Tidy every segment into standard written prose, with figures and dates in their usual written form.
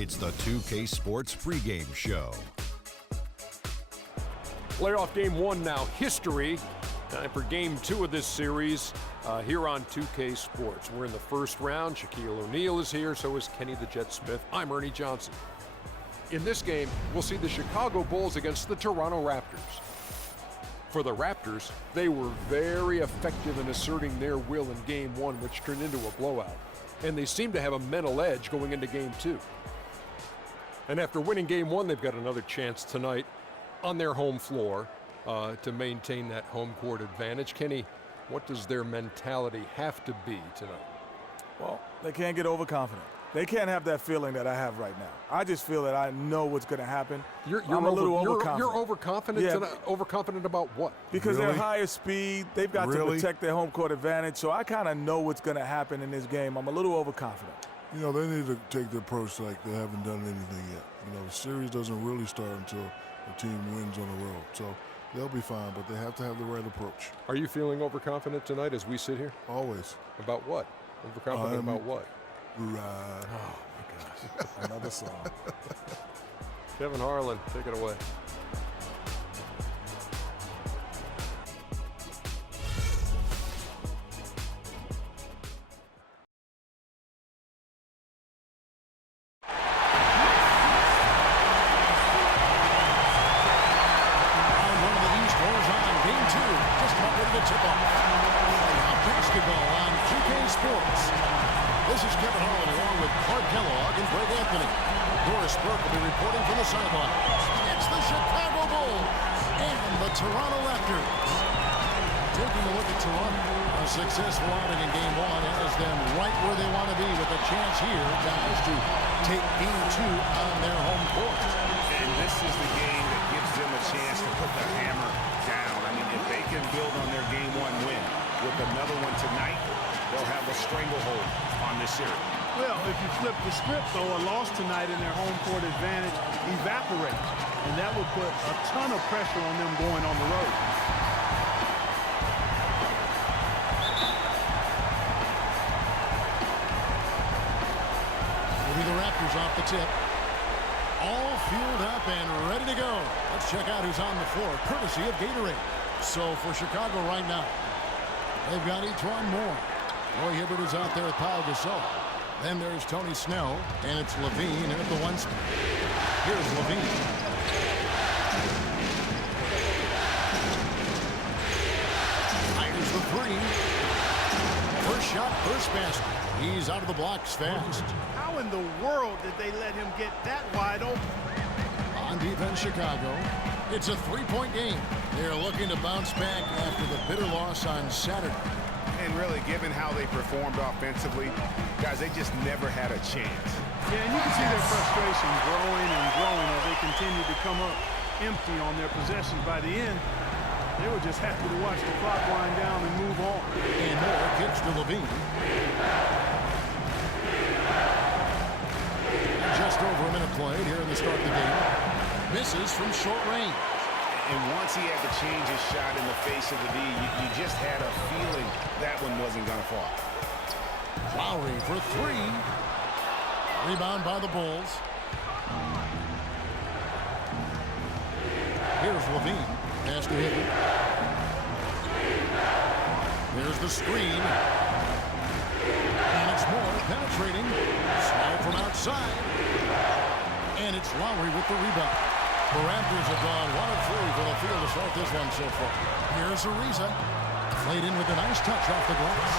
It's the 2K Sports pregame show. Playoff game one now, history. Time for game two of this series here on 2K Sports. We're in the first round. Shaquille O'Neal is here, so is Kenny the Jet Smith. I'm Ernie Johnson. In this game, we'll see the Chicago Bulls against the Toronto Raptors. For the Raptors, they were very effective in asserting their will in game one, which turned into a blowout. And they seem to have a mental edge going into game two. And after winning game one, they've got another chance tonight on their home floor to maintain that home court advantage. Kenny, what does their mentality have to be tonight? Well, they can't get overconfident. They can't have that feeling that I have right now. I just feel that I know what's going to happen. I'm a little overconfident. You're overconfident? Yeah. Overconfident about what? Because they're higher speed. They've got to protect their home court advantage. So I kind of know what's going to happen in this game. I'm a little overconfident. You know, they need to take the approach like they haven't done anything yet. You know, the series doesn't really start until the team wins on the road. So they'll be fine, but they have to have the right approach. Are you feeling overconfident tonight as we sit here? Always. About what? Overconfident about what? Oh, my gosh. Another song. Kevin Harlan, take it away. Toronto Raptors. Taking a look at Toronto. A successful outing in game one has them right where they want to be with a chance here, guys, to take game two on their home court. And this is the game that gives them a chance to put the hammer down. I mean, if they can build on their game one win with another one tonight, they'll have a stranglehold on this series. Well, if you flip the script, though, a loss tonight in their home court advantage evaporates. And that would put a ton of pressure on them going on the road. Will be the Raptors off the tip. All fueled up and ready to go. Let's check out who's on the floor, courtesy of Gatorade. So for Chicago right now, they've got Etwan Moore. Roy Hibbert is out there with Pau Gasol. Then there's Tony Snell, and it's Levine at the one spot. Here's Levine. Fires the three. First shot, first basket. He's out of the blocks fast. How in the world did they let him get that wide open? On defense, Chicago. It's a three-point game. They're looking to bounce back after the bitter loss on Saturday. And really, given how they performed offensively, guys, they just never had a chance. Yeah, and you can see their frustration growing and growing as they continue to come up empty on their possessions. By the end, they were just happy to watch the clock wind down and move on. And Moore kicks to Levine. Just over a minute played here in the start of the game. Misses from short range. And once he had to change his shot in the face of the D, you just had a feeling that one wasn't going to fall. Lowry for three. Rebound by the Bulls. Here's Levine. Pass to Hibbert. There's the screen. And it's Moore penetrating. Small from outside. And it's Lowry with the rebound. The Raptors have gone 1 of 3 for the field to start this one so far. Here's Ariza. Played in with a nice touch off the glass.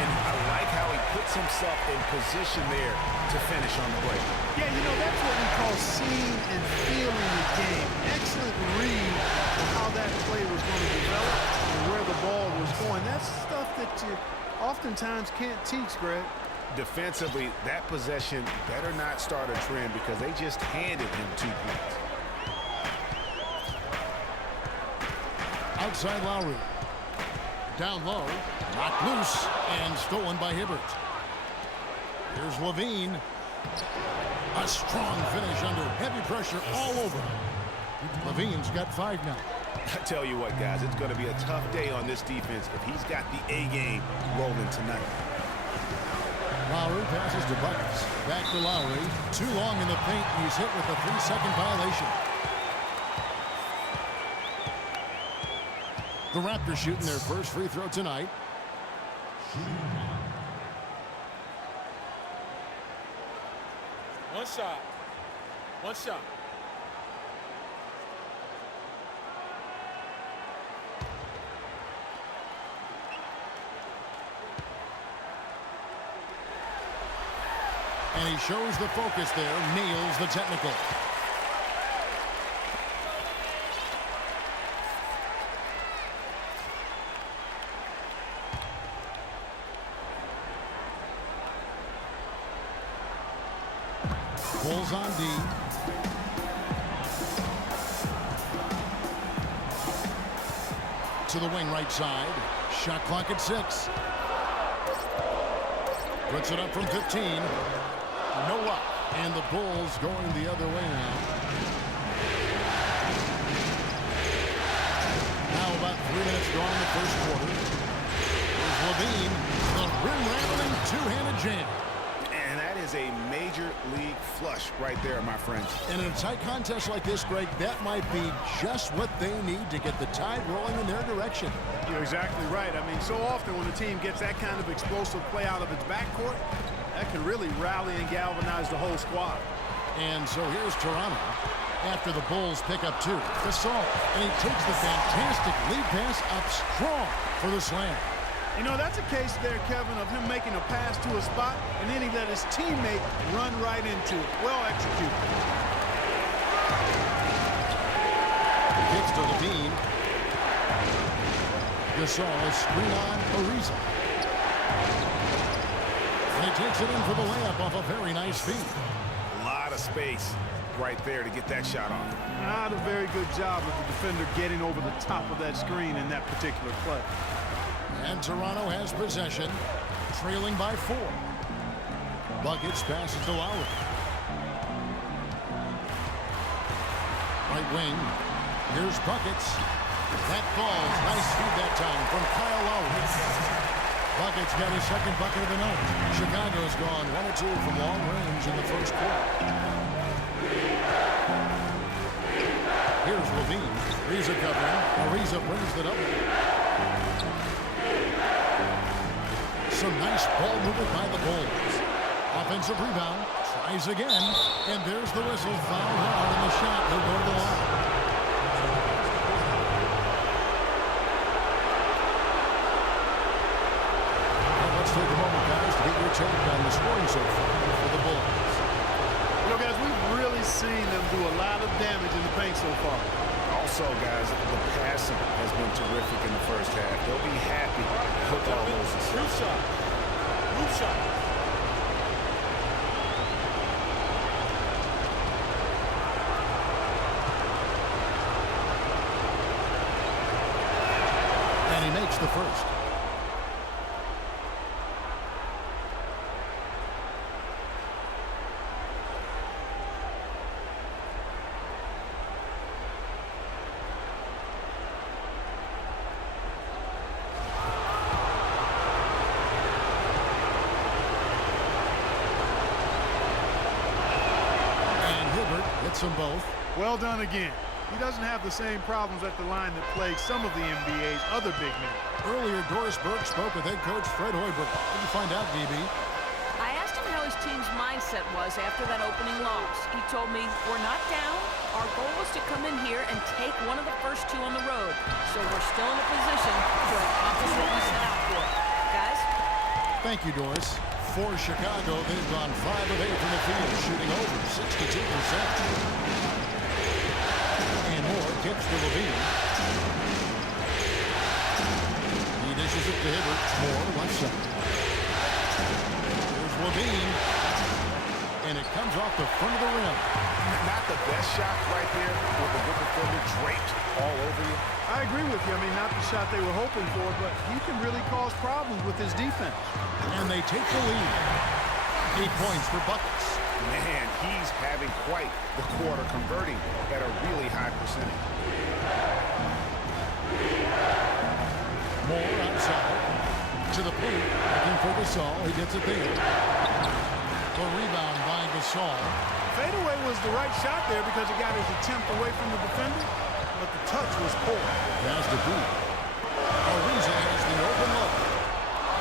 And I like how he puts himself in position there to finish on the break. Yeah, you know, that's what we call seeing and feeling the game. Excellent read on how that play was going to develop and where the ball was going. That's stuff that you oftentimes can't teach, Greg. Defensively, that possession better not start a trend because they just handed him 2 points. Outside Lowry. Down low. Knocked loose and stolen by Hibbert. Here's Levine. A strong finish under heavy pressure all over. Levine's got 5 now. I tell you what, guys, it's going to be a tough day on this defense if he's got the A game rolling tonight. Lowry passes to Buckets. Back to Lowry. Too long in the paint, and he's hit with a 3-second violation. The Raptors shooting their first free throw tonight. One shot. One shot. And he shows the focus there, nails the technical. Bulls on D. To the wing right side. Shot clock at 6. Puts it up from 15. No luck. And the Bulls going the other way now. Now about 3 minutes gone in the first quarter. Here's Levine. The rim-rattling two-handed jam. And that is a major league flush right there, my friends. And in a tight contest like this, Greg, that might be just what they need to get the tide rolling in their direction. You're exactly right. I mean, so often when a team gets that kind of explosive play out of its backcourt, that can really rally and galvanize the whole squad. And so here's Toronto after the Bulls pick up 2. Gasol, and he takes the fantastic lead pass up strong for the slam. You know, that's a case there, Kevin, of him making a pass to a spot, and then he let his teammate run right into it. Well executed. Kicks to Levine. Gasol, screen on Ariza. And he takes it in for the layup off a very nice feed. A lot of space right there to get that shot off. Not a very good job of the defender getting over the top of that screen in that particular play. And Toronto has possession, trailing by 4. Buckets passes to Lowry. Right wing. Here's Buckets. That falls. Nice feed that time from Kyle Lowry. Buckets got his second bucket of the night. Chicago's gone 1 or 2 from long range in the first quarter. Here's Levine. Ariza covering. Ariza brings the double. Some nice ball movement by the Bulls. Offensive rebound. Tries again. And there's the whistle. Foul hard in the shot. He'll go to the line. Well, let's take a moment, guys, to get your take on the scoring so far for the Bulls. You know, guys, we've really seen them do a lot of damage in the paint so far. Also, guys, the passing has been terrific in the first half. They'll be happy with all those assists. Roof shot. Roof shot. And he makes the first. Them both. Well done again. He doesn't have the same problems at the line that plague some of the NBA's other big men. Earlier, Doris Burke spoke with head coach Fred Hoiberg. What did you find out, DB? I asked him how his team's mindset was after that opening loss. He told me, we're not down. Our goal was to come in here and take one of the first 2 on the road. So we're still in a position to accomplish what we set out for. Guys? Thank you, Doris. For Chicago, they've gone 5 of 8 from the field, shooting over 62%. And Moore kicks to Levine. He dishes it to Hibbert. Moore, left side. Here's Levine. And it comes off the front of the rim. Not the best shot right there with the good defender draped all over you. I agree with you. I mean, not the shot they were hoping for, but he can really cause problems with his defense. And they take the lead. 8 points for Buckets. Man, he's having quite the quarter, converting at a really high percentage. Moore outside. To the paint, looking for Gasol. He gets it there. The rebound by Gasol. Fadeaway was the right shot there because it got his attempt away from the defender, but the touch was poor. Pass to Pete. Ariza has the open look.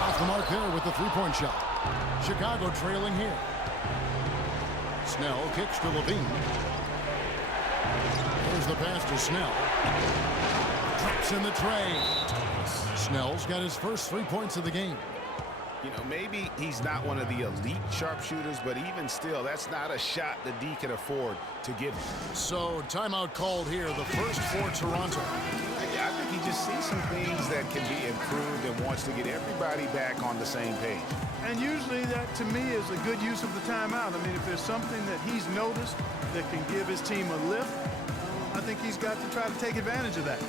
Off the mark there with the three-point shot. Chicago trailing here. Snell kicks to Levine. There's the pass to Snell. Drops in the tray. Snell's got his first 3 points of the game. You know, maybe he's not one of the elite sharpshooters, but even still, that's not a shot that D can afford to give him. So, timeout called here, the first for Toronto. I think he just sees some things that can be improved and wants to get everybody back on the same page. And usually that, to me, is a good use of the timeout. I mean, if there's something that he's noticed that can give his team a lift, I think he's got to try to take advantage of that.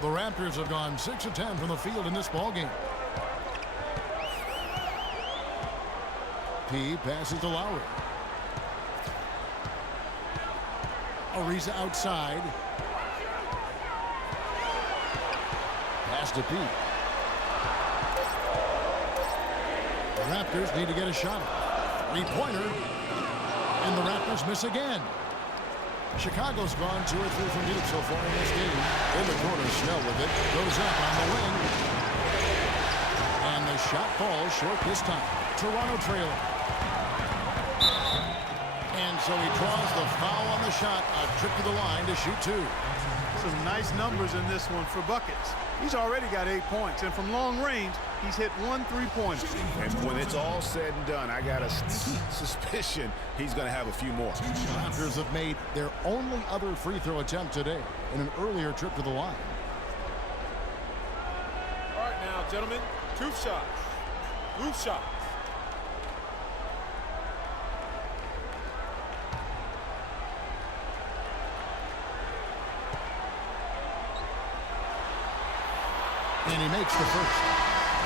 The Raptors have gone 6 of 10 from the field in this ballgame. P passes to Lowry. Ariza outside. Pass to P. The Raptors need to get a shot. Three-pointer. And the Raptors miss again. Chicago's gone 2 or 3 from deep so far in this game. In the corner, Snell with it. Goes up on the wing. And the shot falls short this time. Toronto trailing. And so he draws the foul on the shot. A trip to the line to shoot 2. Some nice numbers in this one for buckets. He's already got 8 points, and from long range, he's hit 1 3-pointer. And when it's all said and done, I got a sneaky suspicion he's going to have a few more. The Raptors have made their only other free throw attempt today in an earlier trip to the line. All right now, gentlemen, 2 shots. Loop shots. And he makes the first.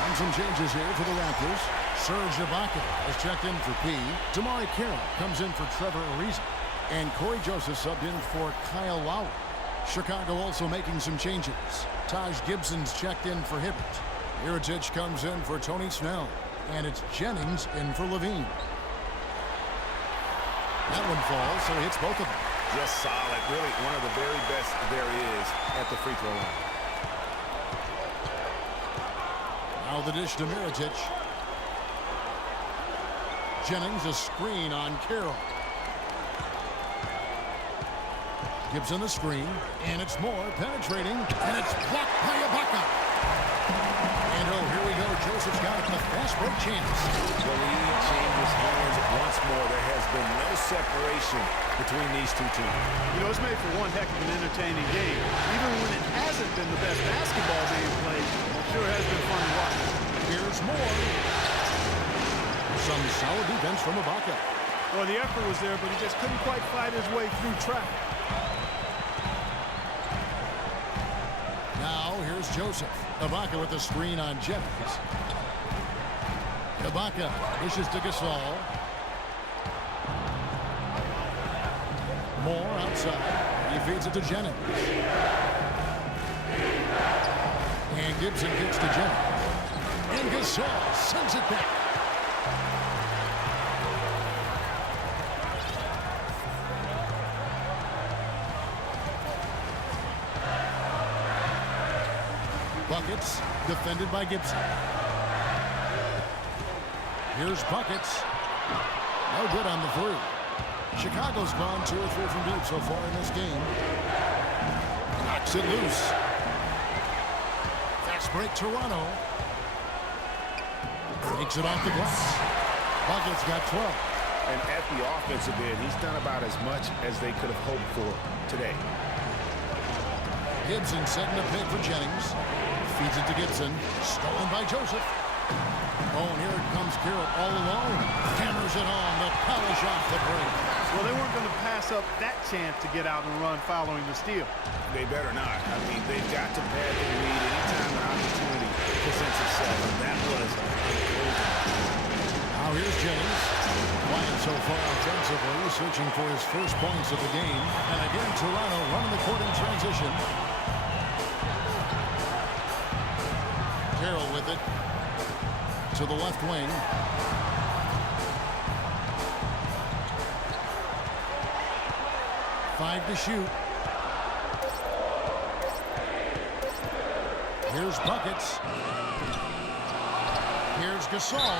And some changes here for the Raptors. Serge Ibaka has checked in for P. Damari Carroll comes in for Trevor Ariza. And Corey Joseph subbed in for Kyle Lowry. Chicago also making some changes. Taj Gibson's checked in for Hibbert. Mirotic comes in for Tony Snell. And it's Jennings in for Levine. That one falls, so he hits both of them. Just solid. Really one of the very best there is at the free throw line. Now the dish to Mirotic. Jennings a screen on Carroll. Gibson the screen, and it's more penetrating, and it's blocked by Ibaka. And oh, here we go. Joseph's got a fast break chance. The lead changes hands once more. There has been no separation between these two teams. You know, it's made for one heck of an entertaining game. Even when it hasn't been the best basketball being played, it sure has been fun to watch. Here's more. Some solid defense from Ibaka. Well, the effort was there, but he just couldn't quite fight his way through traffic. Now, here's Joseph. Ibaka with the screen on Jennings. Ibaka dishes to Gasol. Moore outside. He feeds it to Jennings. And Gibson kicks to Jennings. And Gasol sends it back. Buckets, defended by Gibson. Here's Buckets. No good on the 3. Chicago's gone 2 or 3 from deep so far in this game. Knocks it loose. Fast break Toronto. Takes it off the glass. Buckets got 12. And at the offensive end, he's done about as much as they could have hoped for today. Gibson setting a pick for Jennings. Feeds it to Gibson. Stolen by Joseph. Oh, and here comes Carroll all alone. Hammers it on to polish off the break. Well, they weren't going to pass up that chance to get out and run following the steal. They better not. I mean, they've got to pad their lead anytime an opportunity presents itself, and that was a golden. Now here's Jennings. Quiet so far offensively, searching for his first points of the game. And again, Toronto running the court in transition. Carroll with it to the left wing. Five to shoot. Here's buckets. Here's Gasol.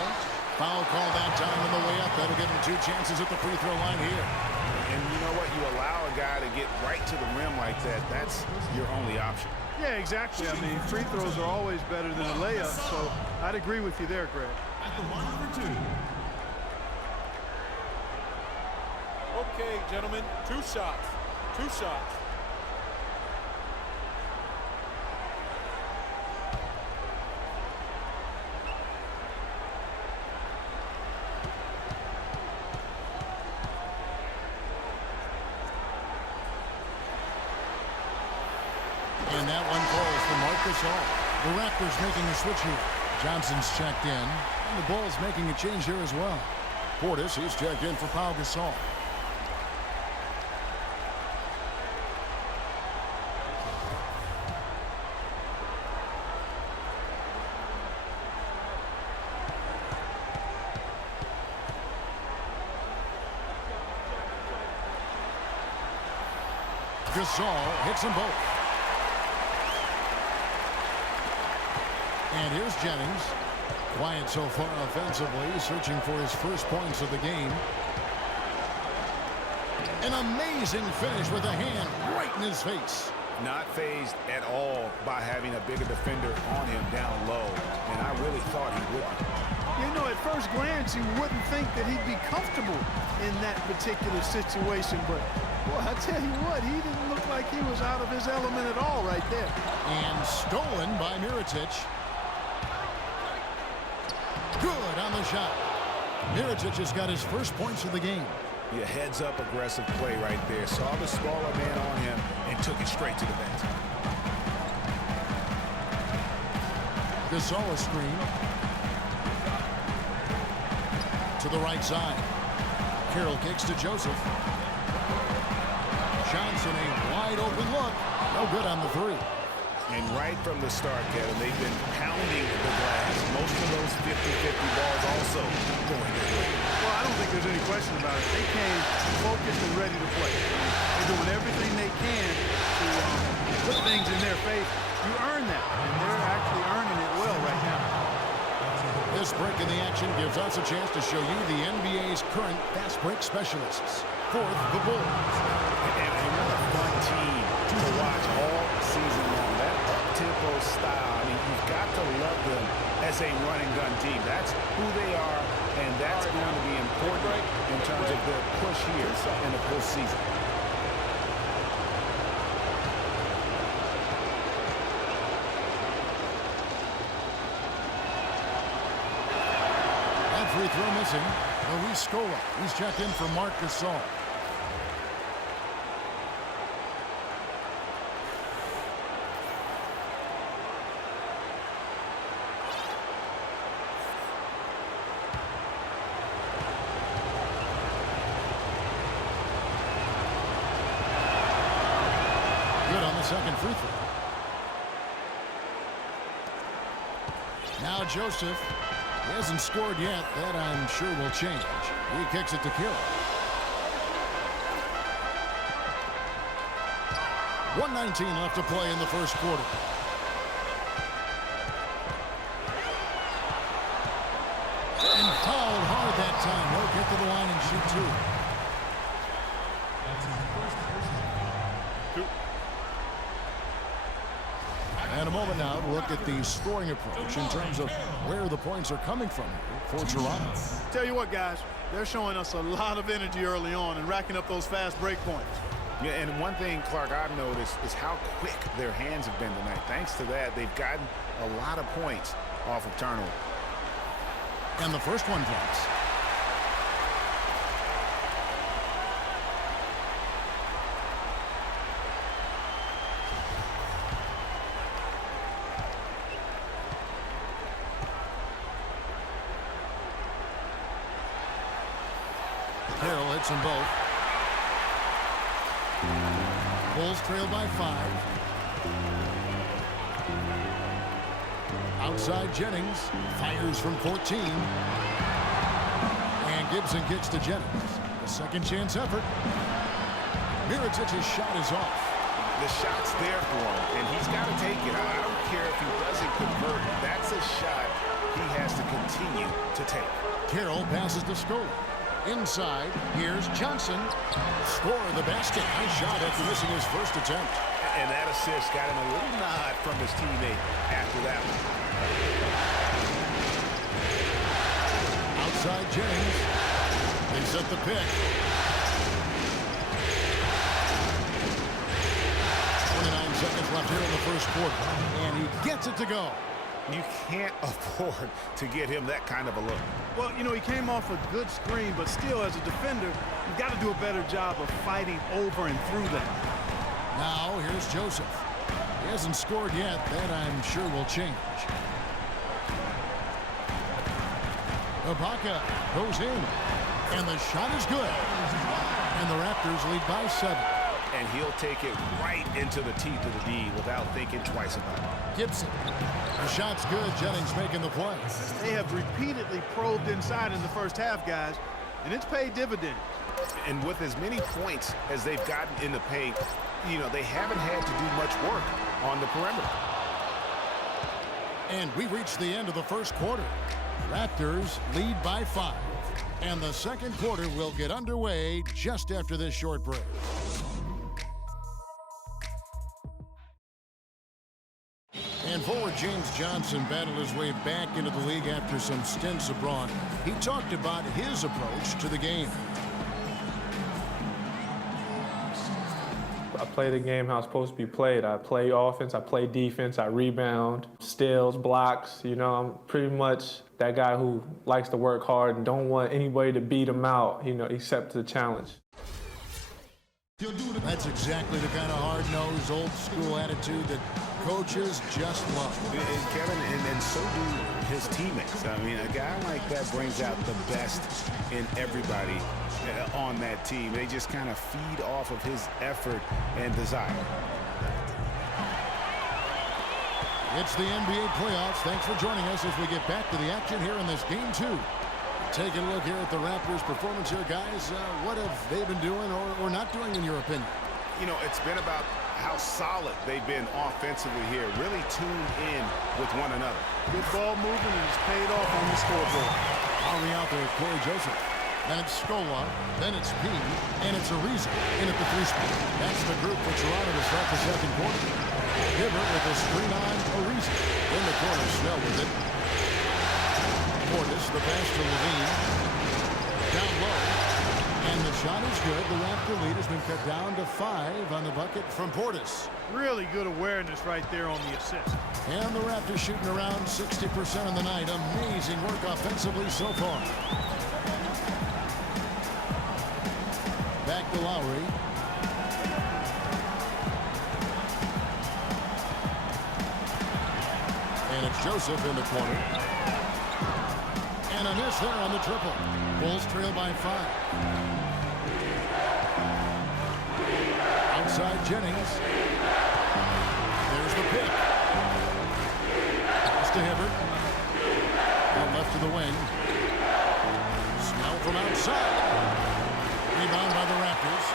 Foul call that time on the way up. That'll give him 2 chances at the free throw line here. And you know what? You allow a guy to get right to the rim like that. That's your only option. Yeah, exactly. I mean, free throws are always better than a layup, so I'd agree with you there, Greg. At the line for 2. Okay, gentlemen, 2 shots. 2 shots. And that one falls for Marcus All. The Raptors making a switch here. Johnson's checked in. And the Bulls making a change here as well. Portis, he's checked in for Pau Gasol. Gasol hits them both. And here's Jennings. Quiet so far offensively, searching for his first points of the game. An amazing finish with a hand right in his face. Not fazed at all by having a bigger defender on him down low. And I really thought he would. You know, at first glance, you wouldn't think that he'd be comfortable in that particular situation. But, boy, I tell you what, he didn't look like he was out of his element at all right there. And stolen by Mirotic. Good on the shot. Mirotic has got his first points of the game. Yeah, heads-up aggressive play right there. Saw the smaller man on him and took it straight to the bench. Gasol a screen. To the right side. Carroll kicks to Joseph. Johnson a wide open look. No good on the 3. And right from the start, Kevin, they've been pounding the glass. Most of those 50-50 balls also going their way. Well, I don't think there's any question about it. They came focused and ready to play. They're doing everything they can to put things in their favor. You earn that, and they're actually earning it well right now. This break in the action gives us a chance to show you the NBA's current fast break specialists. Fourth, the Bulls. And what a fun team to watch all season long. That up-tempo style, I mean, you've got to love them as a run-and-gun team. That's who they are, and that's going to be important in terms of their push here in the postseason. That free throw missing. Luis Scola. He's checked in for Marc Gasol. Second free throw. Now Joseph. He hasn't scored yet. That I'm sure will change. He kicks it to Carroll. 1:19 left to play in the first quarter. And fouled hard that time. He'll get to the line and shoot 2. And a moment now to look at the scoring approach in terms of where the points are coming from for Toronto. Tell you what, guys, they're showing us a lot of energy early on and racking up those fast break points. Yeah, and one thing, Clark, I've noticed is how quick their hands have been tonight. Thanks to that, they've gotten a lot of points off of turnover. And the first one drops. Carroll hits them both. Bulls trail by 5. Outside Jennings fires from 14. And Gibson kicks to Jennings. A second chance effort. Mirotic's shot is off. The shot's there for him, and he's got to take it. I don't care if he doesn't convert. That's a shot he has to continue to take. Carroll passes to Scola. Inside, here's Johnson. Score the basket. Nice shot after missing his first attempt. And that assist got him a little nod from his teammate after that one. Outside Jennings. They set the pick. 29 seconds left here in the first quarter. And he gets it to go. You can't afford to get him that kind of a look. Well, you know, he came off a good screen, but still, as a defender, you've got to do a better job of fighting over and through that. Now, here's Joseph. He hasn't scored yet. That, I'm sure, will change. Ibaka goes in, and the shot is good. And the Raptors lead by 7. And he'll take it right into the teeth of the D without thinking twice about it. Gibson. The shot's good. Jennings making the play. They have repeatedly probed inside in the first half, guys, and it's paid dividends. And with as many points as they've gotten in the paint, you know, they haven't had to do much work on the perimeter. And we reached the end of the first quarter. Raptors lead by 5. And the second quarter will get underway just after this short break. And forward James Johnson battled his way back into the league after some stints abroad. He talked about his approach to the game. I play the game how it's supposed to be played. I play offense, I play defense, I rebound, steals, blocks. You know, I'm pretty much that guy who likes to work hard and don't want anybody to beat him out, you know, except the challenge. That's exactly the kind of hard-nosed, old-school attitude that coaches just love. And Kevin, and so do his teammates. I mean, a guy like that brings out the best in everybody on that team. They just kind of feed off of his effort and desire. It's the NBA playoffs. Thanks for joining us as we get back to the action here in this Game 2. Taking a look here at the Raptors' performance here, guys. What have they been doing or not doing, in your opinion? You know, it's been about how solid they've been offensively here, really tuned in with one another. Good ball movement, and it's paid off on the scoreboard. Fouling out there, Corey Joseph. Then it's Scola, then it's P, and it's Ariza in at the 3 spot. That's the group for Toronto to start the second quarter. Hibbert with a screen on Ariza. In the corner, Snell with it. Portis, the pass to Levine. Down low. And the shot is good. The Raptor lead has been cut down to 5 on the bucket from Portis. Really good awareness right there on the assist. And the Raptors shooting around 60% on the night. Amazing work offensively so far. Back to Lowry. And it's Joseph in the corner. And a miss there on the triple. Bulls trail by 5. Outside Jennings. There's the pick. Pass to Hibbert. And left to the wing. Snell from outside. Rebound by the Raptors.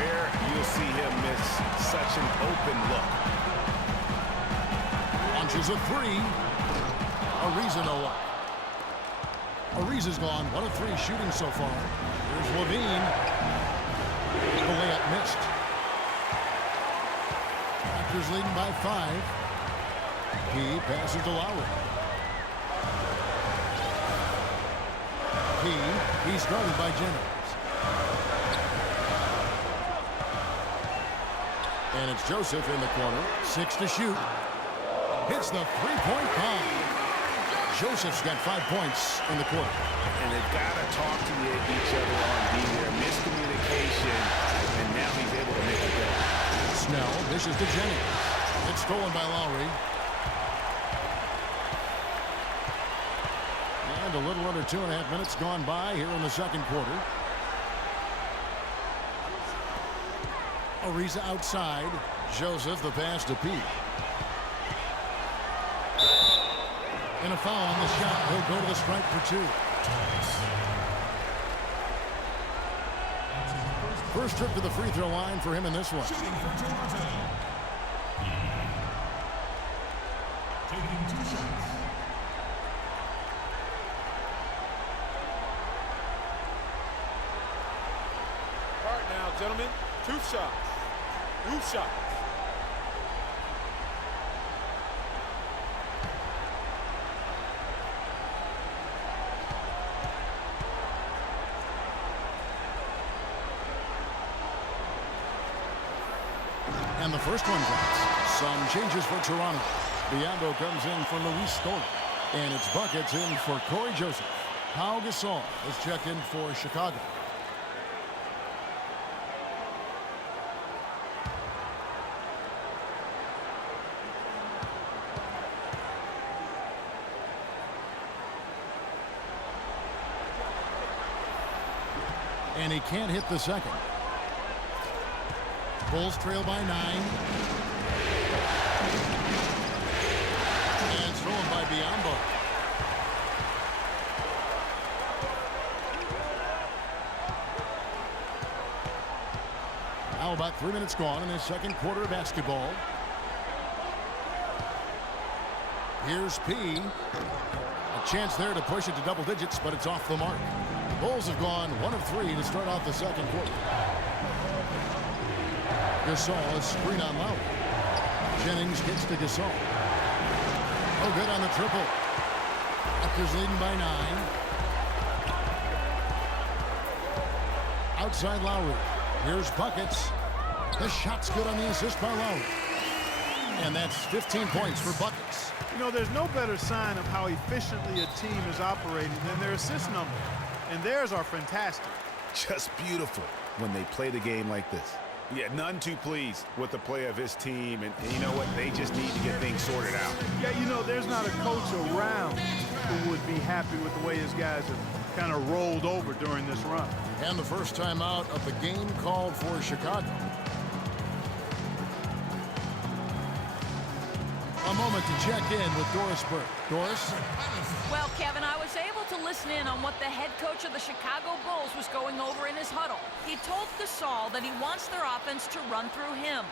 Rare you'll see him miss such an open look. Launches a 3. Ariza no luck. Ariza's gone. 1 of 3 shooting so far. Here's Levine. The layup missed. Raptors leading by 5. He passes to Lowry. He's guarded by Jennings. And it's Joseph in the corner. 6 to shoot. Hits the 3-point bomb. Joseph's got 5 points in the quarter. And they've got to talk to each other on D there. Miscommunication, and now he's able to make a play. Snell dishes to Jennings. It's stolen by Lowry. And a little under 2.5 minutes gone by here in the second quarter. Ariza outside. Joseph, the pass to Pete. And a foul on the shot. He'll go to the stripe for 2. First trip to the free throw line for him in this one. Taking 2 shots. All right now, gentlemen, 2 shots. 2 shots. And the first one drops. Some changes for Toronto. Biombo comes in for Luis Stoll. And it's buckets in for Corey Joseph. Pau Gasol is checked in for Chicago. And he can't hit the second. Bulls trail by 9. And thrown by Biombo. Now about 3 minutes gone in the second quarter of basketball. Here's P. A chance there to push it to double digits, but it's off the mark. The Bulls have gone 1 of 3 to start out the second quarter. Gasol is screen on Lowry. Jennings gets to Gasol. Oh, good on the triple. Raptors leading by 9. Outside Lowry. Here's buckets. The shot's good on the assist by Lowry. And that's 15 points for buckets. You know, there's no better sign of how efficiently a team is operating than their assist number. And theirs are fantastic. Just beautiful when they play the game like this. Yeah, none too pleased with the play of his team. And you know what? They just need to get things sorted out. Yeah, you know, there's not a coach around who would be happy with the way his guys have kind of rolled over during this run. And the first time out of the game called for Chicago. A moment to check in with Doris Burke. Doris? Well, Kevin, I was able to listen in on what the head coach of the Chicago Bulls was going over in his huddle. He told Gasol that he wants their offense to run through him.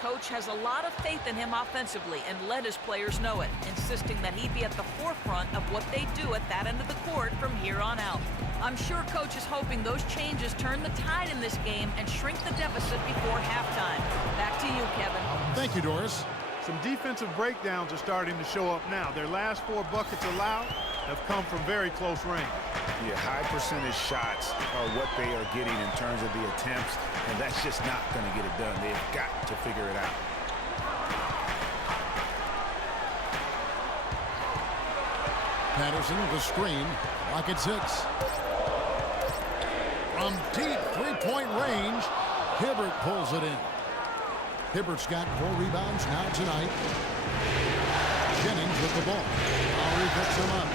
Coach has a lot of faith in him offensively and let his players know it, insisting that he be at the forefront of what they do at that end of the court from here on out. I'm sure Coach is hoping those changes turn the tide in this game and shrink the deficit before halftime. Back to you, Kevin. Thank you, Doris. Some defensive breakdowns are starting to show up now. Their last 4 buckets allowed have come from very close range. Yeah, high percentage shots are what they are getting in terms of the attempts, and that's just not going to get it done. They've got to figure it out. Patterson, the screen. Lock at 6. From deep three-point range, Hibbert pulls it in. Hibbert's got 4 rebounds now tonight. Jennings with the ball. Lowry picks him up.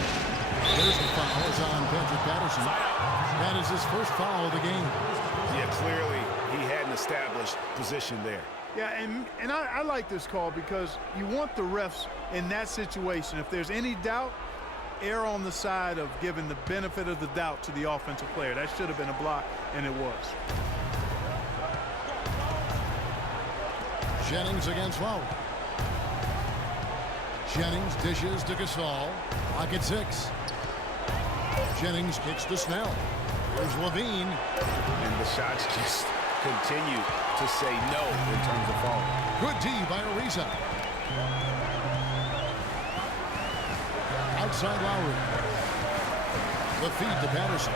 There's the foul. It's on Patrick Patterson. That is his first foul of the game. Yeah, clearly he had an established position there. Yeah, and I like this call because you want the refs in that situation. If there's any doubt, err on the side of giving the benefit of the doubt to the offensive player. That should have been a block, and it was. Jennings against Lowry. Jennings dishes to Gasol. Lock at 6. Jennings kicks to Snell. Here's Levine. And the shots just continue to say no in terms of falling. Good D by Ariza. Outside Lowry. The feed to Patterson.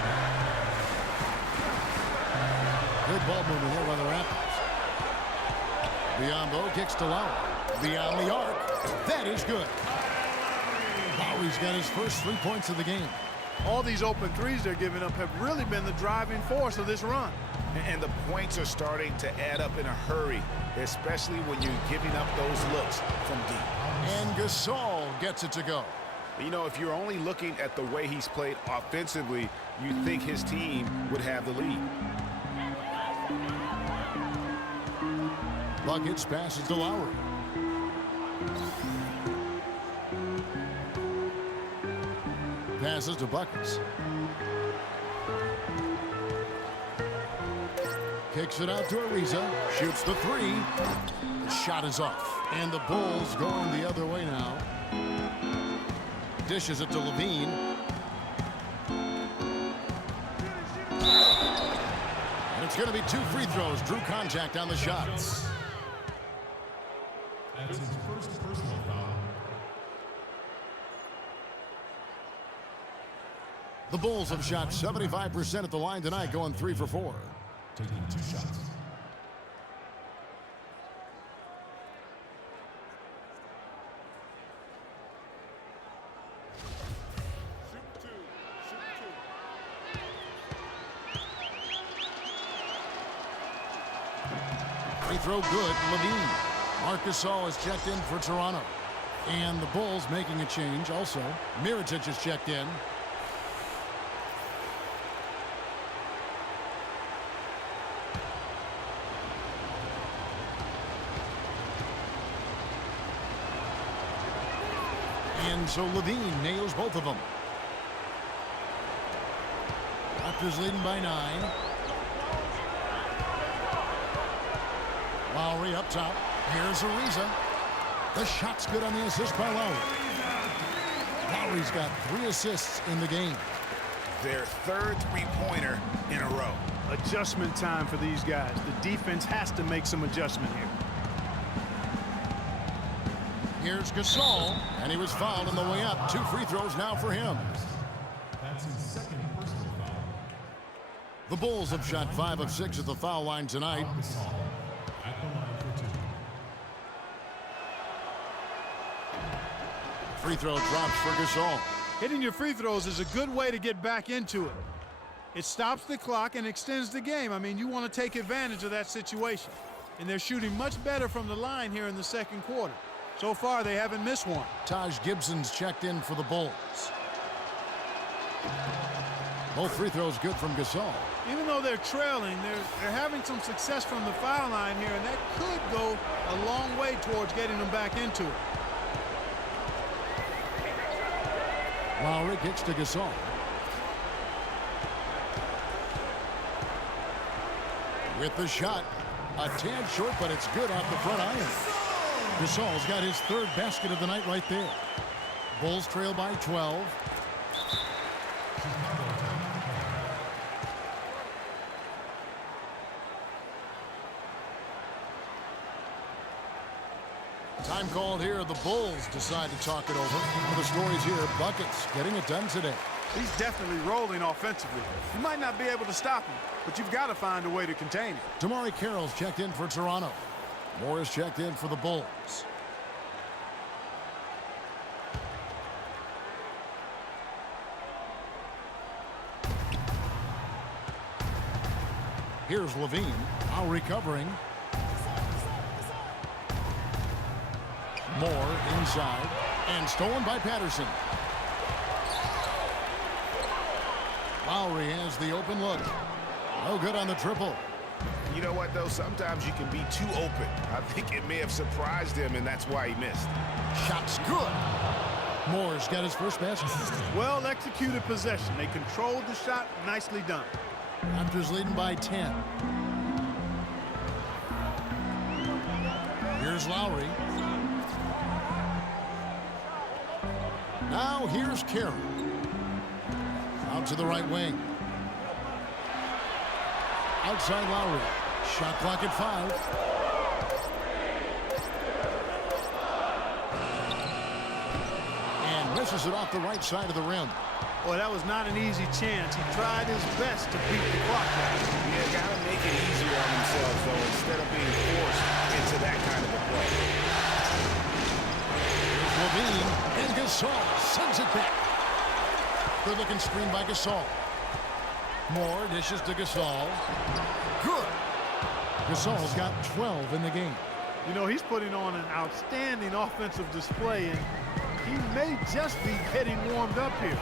Good ball movement here by the Raptors. Biombo kicks to Lowry. Beyond the arc. That is good. Lowry's got his first 3 points of the game. All these open threes they're giving up have really been the driving force of this run. And the points are starting to add up in a hurry, especially when you're giving up those looks from deep. And Gasol gets it to go. You know, if you're only looking at the way he's played offensively, you'd think his team would have the lead. Buckets passes to Lowry. Passes to Buckets. Kicks it out to Ariza. Shoots the three. The shot is off. And the Bulls going the other way now. Dishes it to Levine. And it's going to be 2 free throws. Drew contact on the shots. That's his first personal foul. The Bulls have shot 75% at the line tonight, going 3 for 4. Taking 2 shots. Free throw good, Levine. Marcus Gasol is checked in for Toronto. And the Bulls making a change also. Mirotic is checked in. And so Levine nails both of them. Raptors leading by 9. Lowry up top. Here's Ariza. The shot's good on the assist by Lowry. Lowry's got 3 assists in the game. Their third three-pointer in a row. Adjustment time for these guys. The defense has to make some adjustment here. Here's Gasol, and he was fouled on the way up. 2 free throws now for him. That's his second personal foul. The Bulls have shot 5 of 6 at the foul line tonight. Gasol at the line for 2. Free throw drops for Gasol. Hitting your free throws is a good way to get back into it. It stops the clock and extends the game. I mean, you want to take advantage of that situation. And they're shooting much better from the line here in the second quarter. So far, they haven't missed one. Taj Gibson's checked in for the Bulls. Both free throws good from Gasol. Even though they're trailing, they're having some success from the foul line here, and that could go a long way towards getting them back into it. Lowry kicks to Gasol. With the shot, a tad short, but it's good off the front iron. Gasol's got his 3rd basket of the night right there. Bulls trail by 12. Time called here. The Bulls decide to talk it over. For the stories here, Buckets getting it done today. He's definitely rolling offensively. You might not be able to stop him, but you've got to find a way to contain him. Damari Carroll's checked in for Toronto. Morris checked in for the Bulls. Here's Levine, now recovering. Moore inside, and stolen by Patterson. Lowry has the open look. No good on the triple. You know what, though? Sometimes you can be too open. I think it may have surprised him, and that's why he missed. Shot's good. Moore's got his first basket. Well executed possession. They controlled the shot. Nicely done. Raptors leading by 10. Here's Lowry. Now here's Carroll. Out to the right wing. Outside Lowry. Shot clock at 5. And misses it off the right side of the rim. Boy, that was not an easy chance. He tried his best to beat the clock back. Yeah, got to make it easier on themselves, though, instead of being forced into that kind of a play. Here's Levine, and Gasol sends it back. Good looking screen by Gasol. Moore dishes to Gasol. Good. Gasol's got 12 in the game. You know, he's putting on an outstanding offensive display, and he may just be getting warmed up here.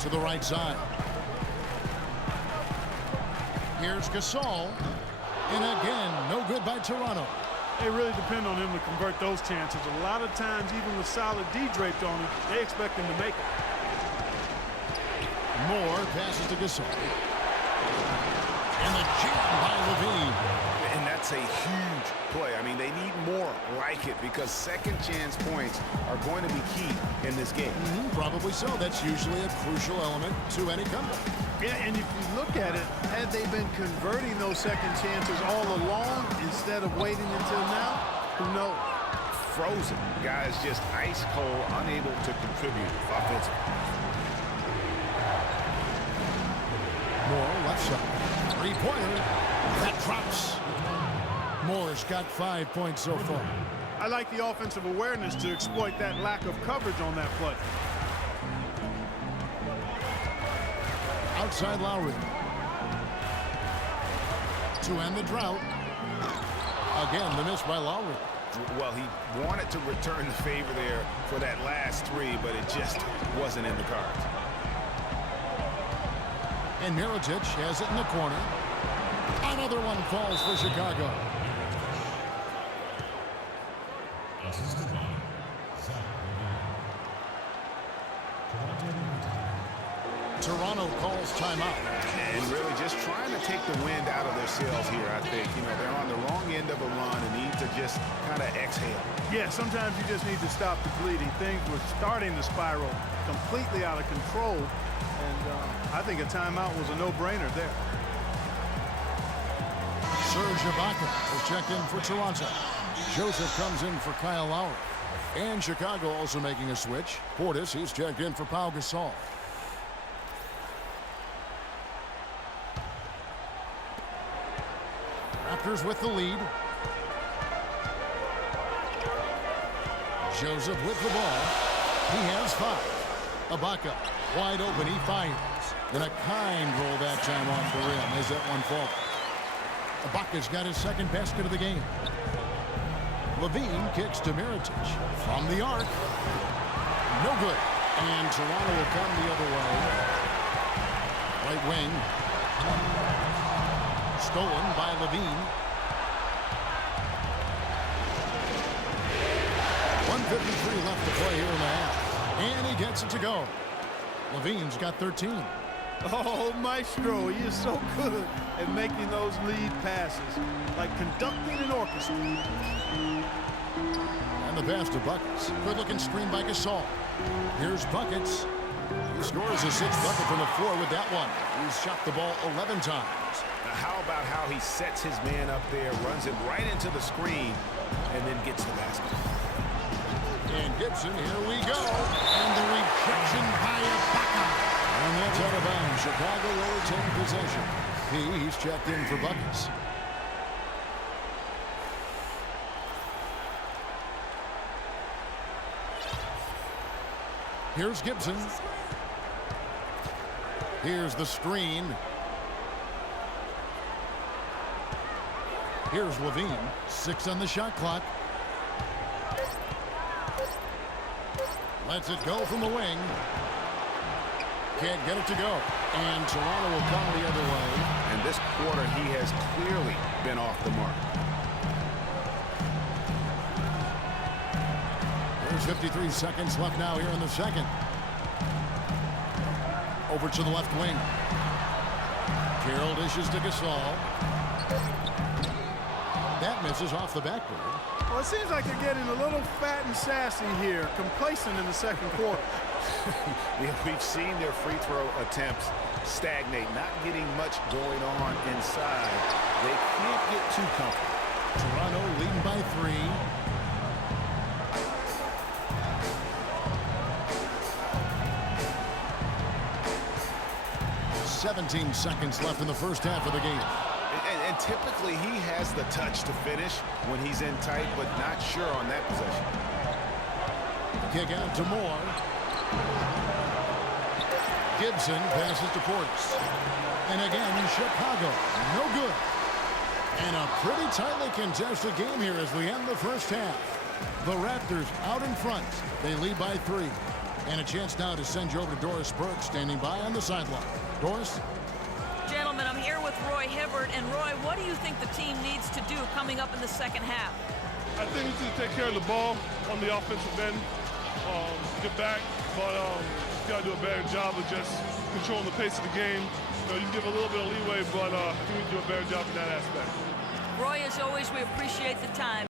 To the right side. Here's Gasol. And again, no good by Toronto. They really depend on him to convert those chances. A lot of times, even with solid D draped on him, they expect him to make it. Moore passes to Gasol. And the jam by Levine. And that's a huge play. I mean, they need more like it because second chance points are going to be key in this game. Probably so. That's usually a crucial element to any comeback. Yeah, and if you look at it, had they been converting those second chances all along instead of waiting until now, who knows? Frozen. Guys just ice cold, unable to contribute offensively. Moore left side. Three-pointer. That drops. Moore's got 5 points so far. I like the offensive awareness to exploit that lack of coverage on that play. Outside Lowry. To end the drought. Again, the miss by Lowry. Well, he wanted to return the favor there for that last three, but it just wasn't in the cards. And Mirotic has it in the corner. Another one falls for Chicago. Assisted by Zach Toronto calls timeout. And really just trying to take the wind out of their sails here, I think. You know, they're on the wrong end of a run and need to just kind of exhale. Yeah, sometimes you just need to stop the bleeding. Things were starting to spiral completely out of control, and I think a timeout was a no-brainer there. Serge Ibaka is checked in for Toronto. Joseph comes in for Kyle Lowry. And Chicago also making a switch. Portis, he's checked in for Pau Gasol. Raptors with the lead. Joseph with the ball. He has 5. Ibaka wide open. He fires. And a kind roll that time off the rim as that one falls. Ibaka's got his second basket of the game. Levine kicks to Mirotic from the arc. No good. And Toronto will come the other way. Right wing. Stolen by Levine. 1:53 left to play here in the half. And he gets it to go. Levine's got 13. Oh, Maestro, he is so good at making those lead passes, like conducting an orchestra. And the pass to Buckets. Good-looking screen by Gasol. Here's Buckets. He scores his 6th bucket from the floor with that one. He's shot the ball 11 times. Now, how about how he sets his man up there, runs it right into the screen, and then gets the basket. And Gibson, here we go. And the rejection by Ibaka. And that's out of bounds. Chicago will retain possession. He's checked in for Buckets. Here's Gibson. Here's the screen. Here's Levine. 6 on the shot clock. Lets it go from the wing. Can't get it to go. And Toronto will come the other way. And this quarter, he has clearly been off the mark. There's 53 seconds left now here in the second. Over to the left wing. Carroll dishes to Gasol. That misses off the backboard. Well, it seems like they're getting a little fat and sassy here, complacent in the second quarter. We've seen their free throw attempts stagnate, not getting much going on inside. They can't get too comfortable. Toronto leading by 3. .17 seconds left in the first half of the game. And typically he has the touch to finish when he's in tight, but not sure on that possession. Kick out to Moore. Gibson passes to Portis. And again, Chicago, no good. And a pretty tightly contested game here as we end the first half. The Raptors out in front. They lead by 3. And a chance now to send you over to Doris Burke, standing by on the sideline. Doris? Gentlemen, I'm here with Roy Hibbert. And Roy, what do you think the team needs to do coming up in the second half? I think we need to take care of the ball on the offensive end, get back, but you got to do a better job of just controlling the pace of the game. You can give a little bit of leeway, but I think we can do a better job in that aspect. Roy, as always, we appreciate the time.